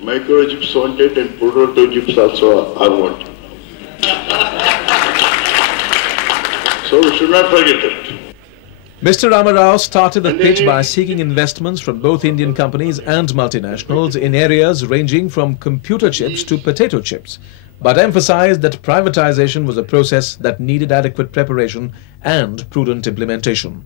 Microchips wanted and prototypes also are wanted. So we should not forget it. Mr. Ramarao started the pitch by seeking investments from both Indian companies and multinationals in areas ranging from computer chips to potato chips, but emphasized that privatization was a process that needed adequate preparation and prudent implementation.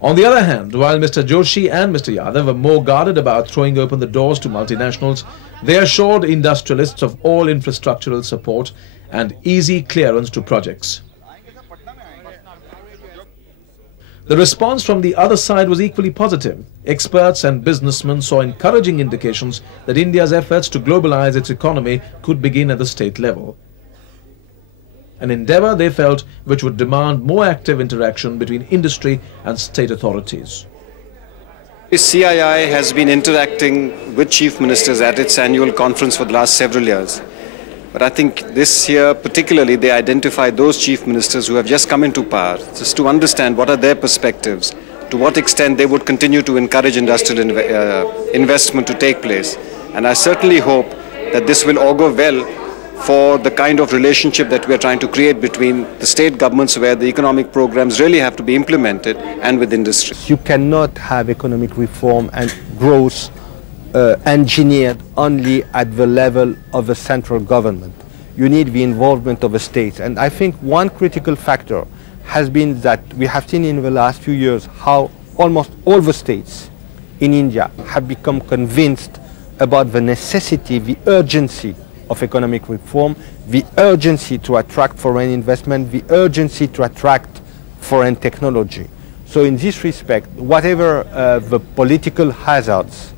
On the other hand, while Mr. Joshi and Mr. Yadav were more guarded about throwing open the doors to multinationals, they assured industrialists of all infrastructural support and easy clearance to projects. The response from the other side was equally positive. Experts and businessmen saw encouraging indications that India's efforts to globalize its economy could begin at the state level. An endeavor, they felt, which would demand more active interaction between industry and state authorities. CII has been interacting with chief ministers at its annual conference for the last several years. But I think this year particularly they identified those chief ministers who have just come into power, just to understand what are their perspectives, to what extent they would continue to encourage industrial investment to take place. And I certainly hope that this will augur well for the kind of relationship that we are trying to create between the state governments, where the economic programs really have to be implemented, and with industry. You cannot have economic reform and growth engineered only at the level of the central government. You need the involvement of the states. And I think one critical factor has been that we have seen in the last few years how almost all the states in India have become convinced about the necessity, the urgency of economic reform, the urgency to attract foreign investment, the urgency to attract foreign technology. So in this respect, whatever the political hazards,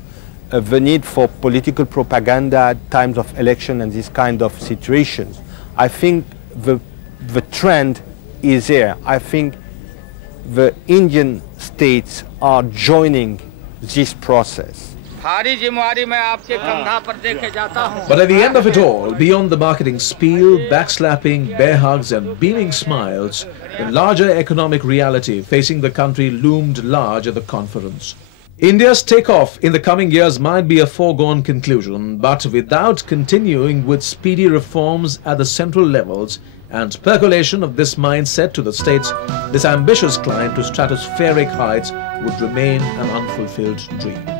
the need for political propaganda at times of election and these kind of situations, I think the trend is there. I think the Indian states are joining this process. But at the end of it all, beyond the marketing spiel, backslapping, bear hugs and beaming smiles, the larger economic reality facing the country loomed large at the conference. India's takeoff in the coming years might be a foregone conclusion, but without continuing with speedy reforms at the central levels and percolation of this mindset to the states, this ambitious climb to stratospheric heights would remain an unfulfilled dream.